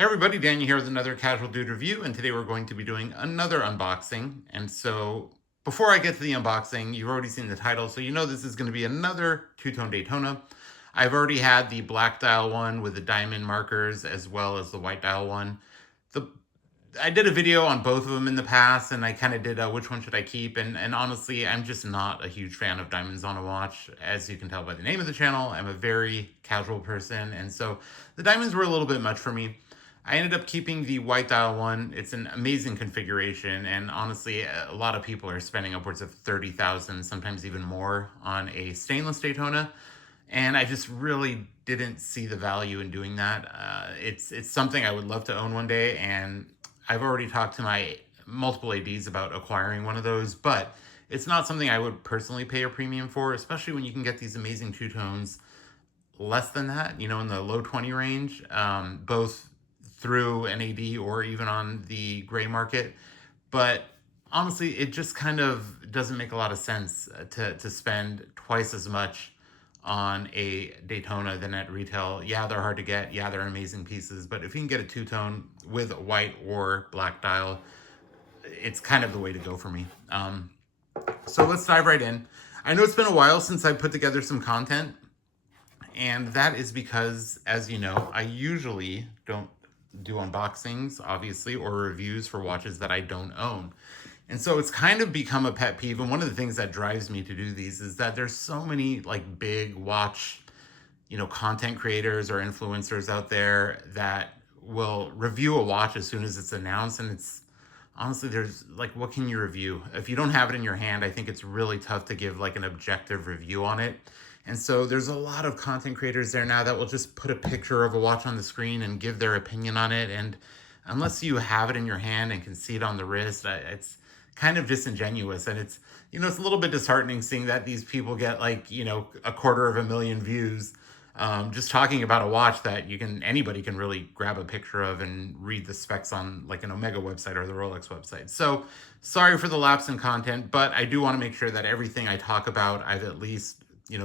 Hey everybody, Daniel here with another Casual Dude review, and today we're going to be doing another unboxing. And so, before I get to the unboxing, you've already seen the title, so you know this is going to be another two-tone Daytona. I've already had the black dial one with the diamond markers as well as the white dial one. The I did a video on both of them in the past, and I kind of did which one should I keep, and honestly, I'm just not a huge fan of diamonds on a watch. As you can tell by the name of the channel, I'm a very casual person, and so the diamonds were a little bit much for me. I ended up keeping the white dial one. It's an amazing configuration, and honestly, a lot of people are spending upwards of 30,000, sometimes even more, on a stainless Daytona, and I just really didn't see the value in doing that. It's something I would love to own one day, and I've already talked to my multiple ADs about acquiring one of those, but it's not something I would personally pay a premium for, especially when you can get these amazing two tones less than that, in the low 20 range, both through an AD or even on the gray market. But honestly, it just kind of doesn't make a lot of sense to spend twice as much on a Daytona than at retail. Yeah, they're hard to get. Yeah, they're amazing pieces. But if you can get a two-tone with white or black dial, it's kind of the way to go for me. So let's dive right in. I know it's been a while since I put together some content, and that is because, as you know, I usually don't do unboxings, obviously, or reviews for watches that I don't own. And so it's kind of become a pet peeve. And one of the things that drives me to do these is that there's so many like big watch, content creators or influencers out there that will review a watch as soon as it's announced. And it's honestly, there's like, what can you review? If you don't have it in your hand, I think it's really tough to give like an objective review on it. And so there's a lot of content creators there now that will just put a picture of a watch on the screen and give their opinion on it. And unless you have it in your hand and can see it on the wrist, it's kind of disingenuous. And it's a little bit disheartening seeing that these people get like, 250,000 views just talking about a watch that anybody can really grab a picture of and read the specs on like an Omega website or the Rolex website. So sorry for the lapse in content, but I do want to make sure that everything I talk about, I've at least,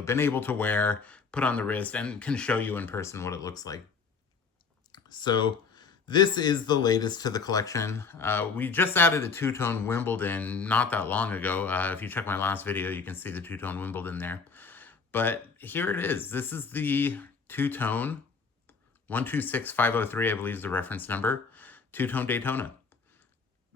been able to wear, put on the wrist, and can show you in person what it looks like. So this is the latest to the collection. We just added a two-tone Wimbledon not that long ago. If you check my last video, you can see the two-tone Wimbledon there. But here it is. This is the two-tone 126503, I believe is the reference number, two-tone Daytona.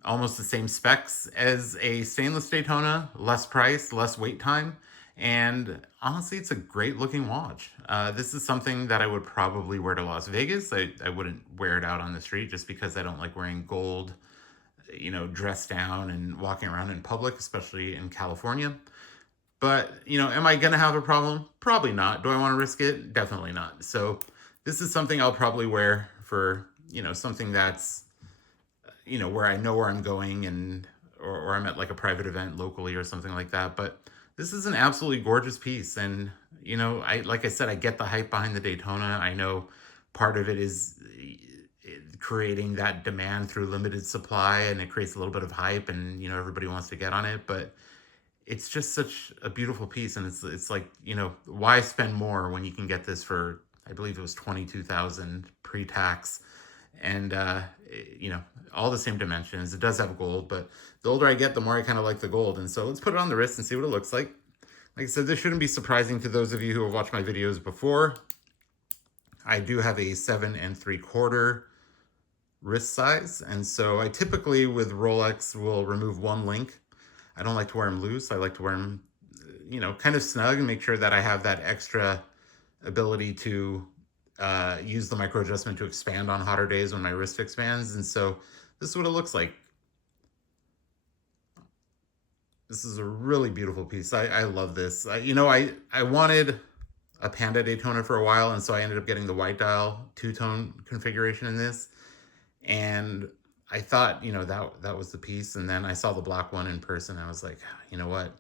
Almost the same specs as a stainless Daytona, less price, less wait time, and honestly, it's a great looking watch. This is something that I would probably wear to Las Vegas. I wouldn't wear it out on the street just because I don't like wearing gold, dressed down and walking around in public, especially in California. But, am I going to have a problem? Probably not. Do I want to risk it? Definitely not. So this is something I'll probably wear for, something that's, where I know where I'm going or I'm at like a private event locally or something like that. But this is an absolutely gorgeous piece. And, like I said, I get the hype behind the Daytona. I know part of it is creating that demand through limited supply, and it creates a little bit of hype, and, everybody wants to get on it. But it's just such a beautiful piece. And it's like, why spend more when you can get this for, I believe it was 22,000 pre-tax, and all the same dimensions. It does have gold, but the older I get, the more I kind of like the gold. And so let's put it on the wrist and see what it looks like. Like I said, this shouldn't be surprising to those of you who have watched my videos before. I do have a 7 3/4 wrist size, and so I typically with Rolex will remove one link. I don't like to wear them loose. I like to wear them, kind of snug, and make sure that I have that extra ability to use the micro adjustment to expand on hotter days when my wrist expands. And so this is what it looks like. This is a really beautiful piece. I love this. I wanted a Panda Daytona for a while, and so I ended up getting the white dial two-tone configuration in this. And I thought, that was the piece. And then I saw the black one in person. I was like, you know what?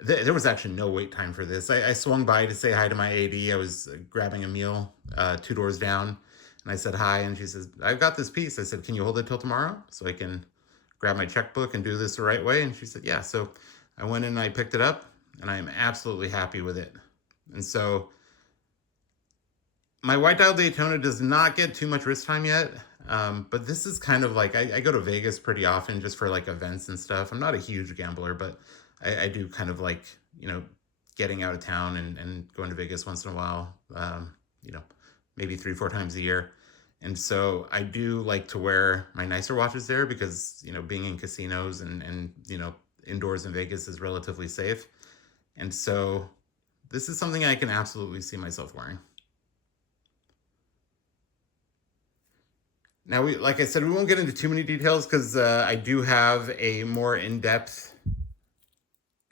There was actually no wait time for this. I swung by to say hi to my AD. I was grabbing a meal 2 doors down, and I said hi, and she says, I've got this piece. I said, can you hold it till tomorrow so I can grab my checkbook and do this the right way? And she said, yeah. So I went in and I picked it up, and I'm absolutely happy with it. And so my white dial Daytona does not get too much wrist time yet. But this is kind of like, I go to Vegas pretty often just for like events and stuff. I'm not a huge gambler, but I do kind of like, you know, getting out of town and going to Vegas once in a while, you know, maybe 3, 4 times a year. And so I do like to wear my nicer watches there because, you know, being in casinos and, you know, indoors in Vegas is relatively safe. And so this is something I can absolutely see myself wearing. Now, like I said, we won't get into too many details because I do have a more in-depth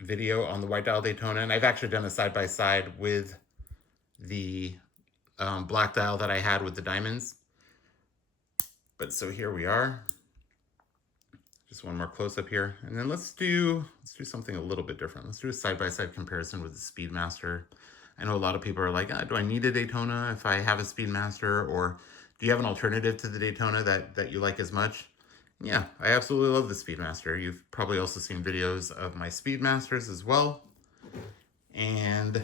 video on the white dial Daytona, and I've actually done a side by side with the black dial that I had with the diamonds. But so here we are. Just one more close up here, and then let's do something a little bit different. Let's do a side by side comparison with the Speedmaster. I know a lot of people are like, do I need a Daytona if I have a Speedmaster, or do you have an alternative to the Daytona that you like as much? Yeah, I absolutely love the Speedmaster. You've probably also seen videos of my Speedmasters as well. And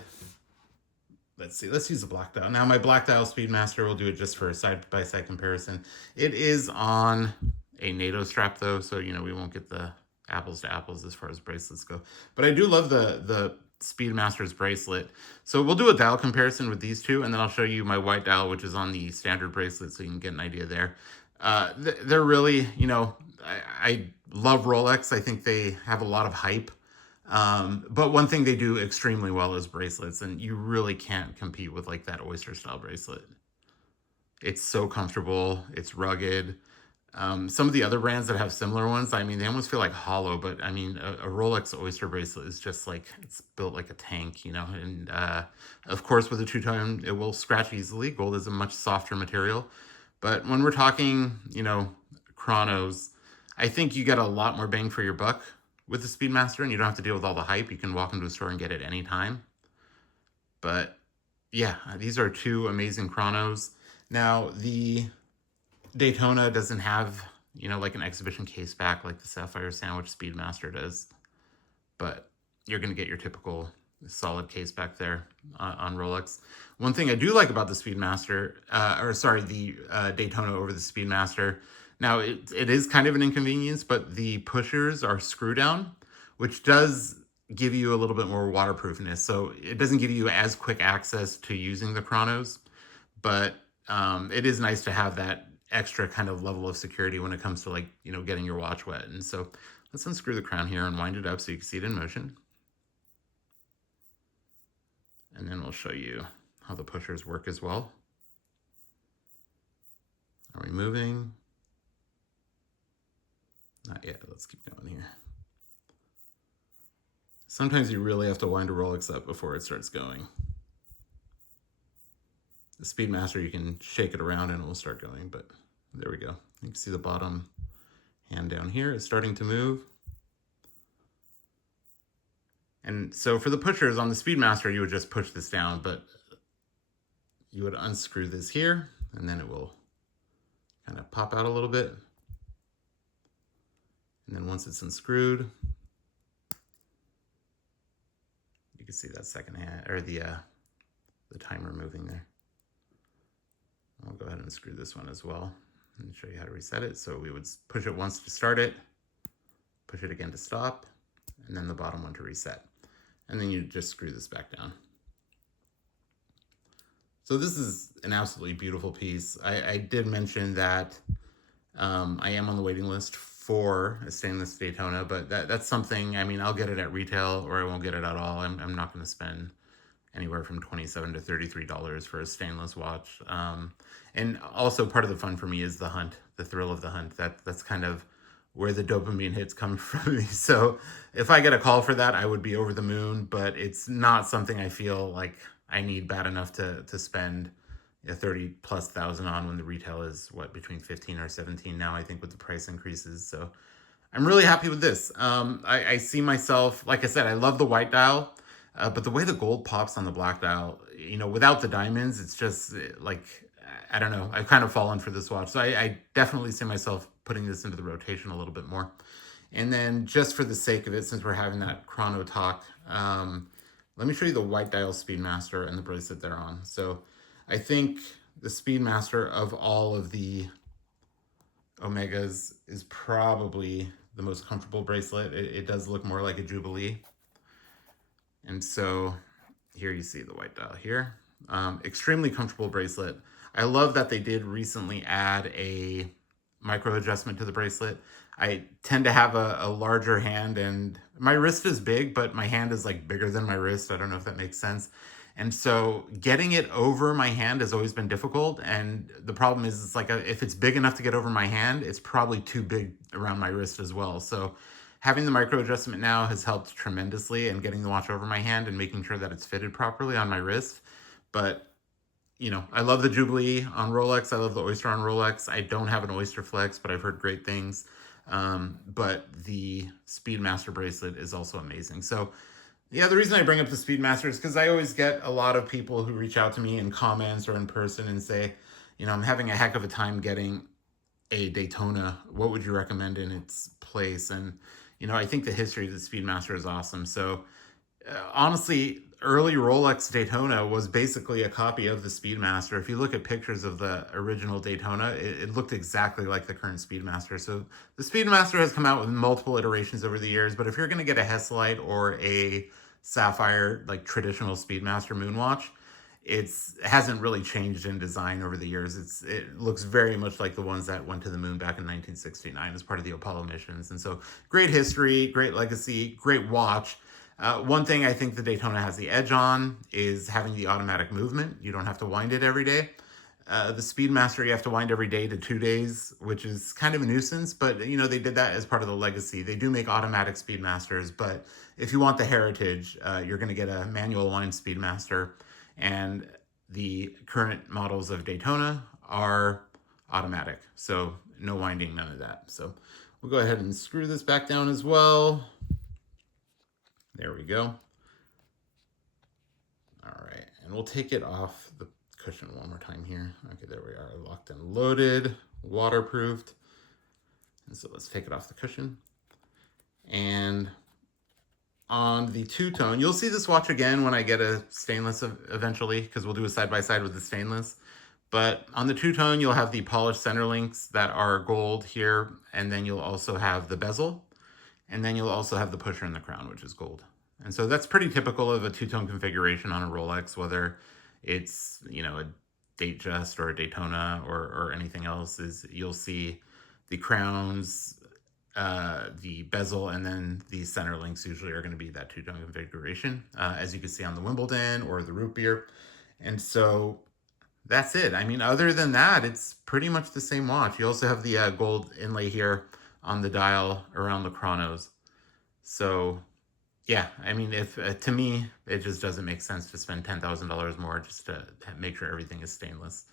let's see, let's use the black dial. Now my black dial Speedmaster, we'll do it just for a side-by-side comparison. It is on a NATO strap though, so you know we won't get the apples to apples as far as bracelets go. But I do love the Speedmaster's bracelet. So we'll do a dial comparison with these two, and then I'll show you my white dial, which is on the standard bracelet, so you can get an idea there. They're really, you know, I love Rolex. I think they have a lot of hype. But one thing they do extremely well is bracelets, and you really can't compete with like that Oystersteel bracelet. It's so comfortable. It's rugged. Some of the other brands that have similar ones, I mean, they almost feel like hollow, but I mean, a Rolex Oyster bracelet is just like, it's built like a tank, you know, and of course with a two-tone, it will scratch easily. Gold is a much softer material, but when we're talking, you know, chronos, I think you get a lot more bang for your buck with the Speedmaster, and you don't have to deal with all the hype. You can walk into a store and get it anytime. But yeah, these are two amazing chronos. Now, the Daytona doesn't have, you know, like an exhibition case back like the Sapphire Sandwich Speedmaster does, but you're going to get your typical solid case back there on Rolex. One thing I do like about the Speedmaster, the Daytona over the Speedmaster, now it is kind of an inconvenience, but the pushers are screw down, which does give you a little bit more waterproofness. So it doesn't give you as quick access to using the chronos, but it is nice to have that extra kind of level of security when it comes to, like, you know, getting your watch wet. And so let's unscrew the crown here and wind it up so you can see it in motion. And then we'll show you how the pushers work as well. Are we moving? Not yet. Let's keep going here. Sometimes you really have to wind a Rolex up before it starts going. The Speedmaster, you can shake it around and it will start going, but there we go. You can see the bottom hand down here is starting to move. And so for the pushers on the Speedmaster, you would just push this down, but you would unscrew this here, and then it will kind of pop out a little bit. And then once it's unscrewed, you can see that second hand, or the timer moving there. I'll go ahead and unscrew this one as well and show you how to reset it. So we would push it once to start it, push it again to stop, and then the bottom one to reset. And then you just screw this back down. So this is an absolutely beautiful piece. I did mention that I am on the waiting list for a stainless Daytona, but that's something, I mean, I'll get it at retail or I won't get it at all. I'm not going to spend anywhere from $27 to $33 for a stainless watch. And also part of the fun for me is the hunt, the thrill of the hunt. That's kind of where the dopamine hits come from me. So if I get a call for that, I would be over the moon, but it's not something I feel like I need bad enough to spend 30+ thousand on when the retail is what, between 15 or 17 now, I think, with the price increases. So I'm really happy with this. I see myself, like I said, I love the white dial, but the way the gold pops on the black dial, you know, without the diamonds, it's just like, I don't know, I've kind of fallen for this watch. So I definitely see myself putting this into the rotation a little bit more. And then just for the sake of it, since we're having that chrono talk, let me show you the white dial Speedmaster and the bracelet they're on. So I think the Speedmaster, of all of the Omega's is probably the most comfortable bracelet. It does look more like a Jubilee. And so here you see the white dial here. Extremely comfortable bracelet. I love that they did recently add a micro adjustment to the bracelet. I tend to have a larger hand, and my wrist is big, but my hand is like bigger than my wrist. I don't know if that makes sense. And so getting it over my hand has always been difficult. And the problem is, it's like if it's big enough to get over my hand, it's probably too big around my wrist as well. So having the micro adjustment now has helped tremendously in getting the watch over my hand and making sure that it's fitted properly on my wrist. But you know, I love the Jubilee on Rolex. I love the Oyster on Rolex. I don't have an Oyster Flex, but I've heard great things. But the Speedmaster bracelet is also amazing. So yeah, the reason I bring up the Speedmaster is because I always get a lot of people who reach out to me in comments or in person and say, you know, I'm having a heck of a time getting a Daytona. What would you recommend in its place? And, you know, I think the history of the Speedmaster is awesome. So honestly, early Rolex Daytona was basically a copy of the Speedmaster. If you look at pictures of the original Daytona, it looked exactly like the current Speedmaster. So the Speedmaster has come out with multiple iterations over the years, but if you're going to get a Hesalite or a Sapphire, like traditional Speedmaster moonwatch, it hasn't really changed in design over the years. It looks very much like the ones that went to the moon back in 1969 as part of the Apollo missions. And so great history, great legacy, great watch. One thing I think the Daytona has the edge on is having the automatic movement. You don't have to wind it every day. The Speedmaster, you have to wind every day to 2 days, which is kind of a nuisance, but you know, they did that as part of the legacy. They do make automatic Speedmasters, but if you want the heritage, you're going to get a manual wind Speedmaster, and the current models of Daytona are automatic. So no winding, none of that. So we'll go ahead and screw this back down as well. There we go. All right, and we'll take it off the cushion one more time here. Okay, there we are, locked and loaded, waterproofed. And so let's take it off the cushion. And on the two-tone, you'll see this watch again when I get a stainless eventually, because we'll do a side-by-side with the stainless. But on the two-tone, you'll have the polished center links that are gold here, and then you'll also have the bezel, and then you'll also have the pusher in the crown, which is gold. And so that's pretty typical of a two-tone configuration on a Rolex, whether it's, you know, a Datejust or a Daytona or anything else. Is you'll see the crowns, the bezel, and then the center links usually are going to be that two-tone configuration, as you can see on the Wimbledon or the root beer. And so that's it. I mean, other than that, it's pretty much the same watch. You also have the gold inlay here on the dial around the chronos. So yeah, I mean, if to me, it just doesn't make sense to spend $10,000 more just to make sure everything is stainless.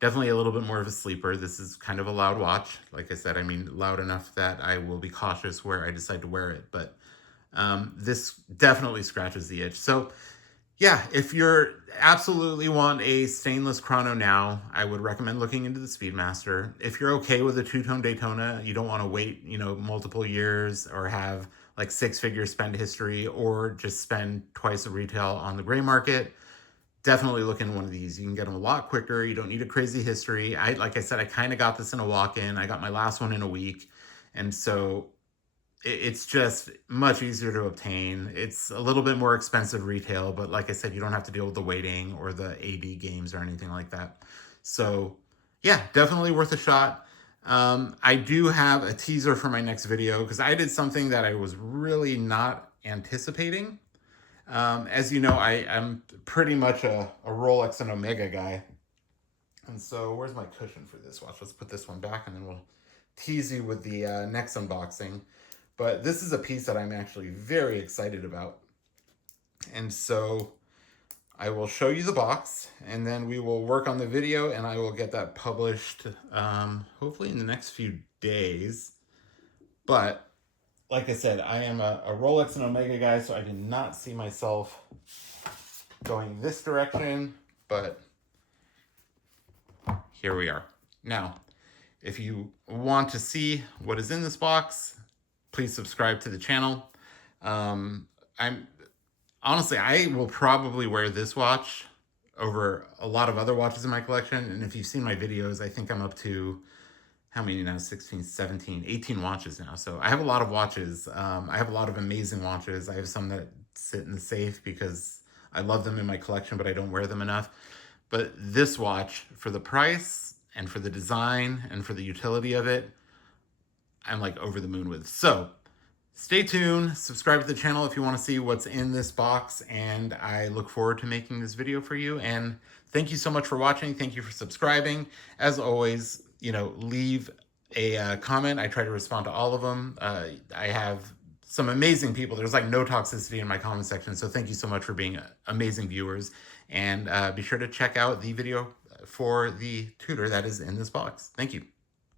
Definitely a little bit more of a sleeper. This is kind of a loud watch. Like I said, I mean, loud enough that I will be cautious where I decide to wear it. But this definitely scratches the itch. So yeah, if you're absolutely want a stainless chrono now, I would recommend looking into the Speedmaster. If you're okay with a two-tone Daytona, you don't want to wait, you know, multiple years or have like six-figure spend history or just spend twice the retail on the gray market, definitely look into one of these. You can get them a lot quicker. You don't need a crazy history. Like I said, I kind of got this in a walk-in. I got my last one in a week. And so it's just much easier to obtain. It's a little bit more expensive retail, but like I said, you don't have to deal with the waiting or the AD games or anything like that. So yeah, definitely worth a shot. I do have a teaser for my next video because I did something that I was really not anticipating. As you know, I'm pretty much a Rolex and Omega guy. And so where's my cushion for this watch? Let's put this one back and then we'll tease you with the next unboxing. But this is a piece that I'm actually very excited about. And so I will show you the box and then we will work on the video and I will get that published hopefully in the next few days. But like I said, I am a Rolex and Omega guy, so I did not see myself going this direction, but here we are. Now, if you want to see what is in this box, please subscribe to the channel. Honestly, I will probably wear this watch over a lot of other watches in my collection. And if you've seen my videos, I think I'm up to how many now? 16, 17, 18 watches now. So I have a lot of watches. I have a lot of amazing watches. I have some that sit in the safe because I love them in my collection, but I don't wear them enough. But this watch, for the price and for the design and for the utility of it, I'm like over the moon with. So stay tuned, subscribe to the channel if you want to see what's in this box, and I look forward to making this video for you. And thank you so much for watching. Thank you for subscribing. As always, leave a comment. I try to respond to all of them. I have some amazing people. There's like no toxicity in my comment section, so thank you so much for being amazing viewers. And be sure to check out the video for the tutor that is in this box. Thank you.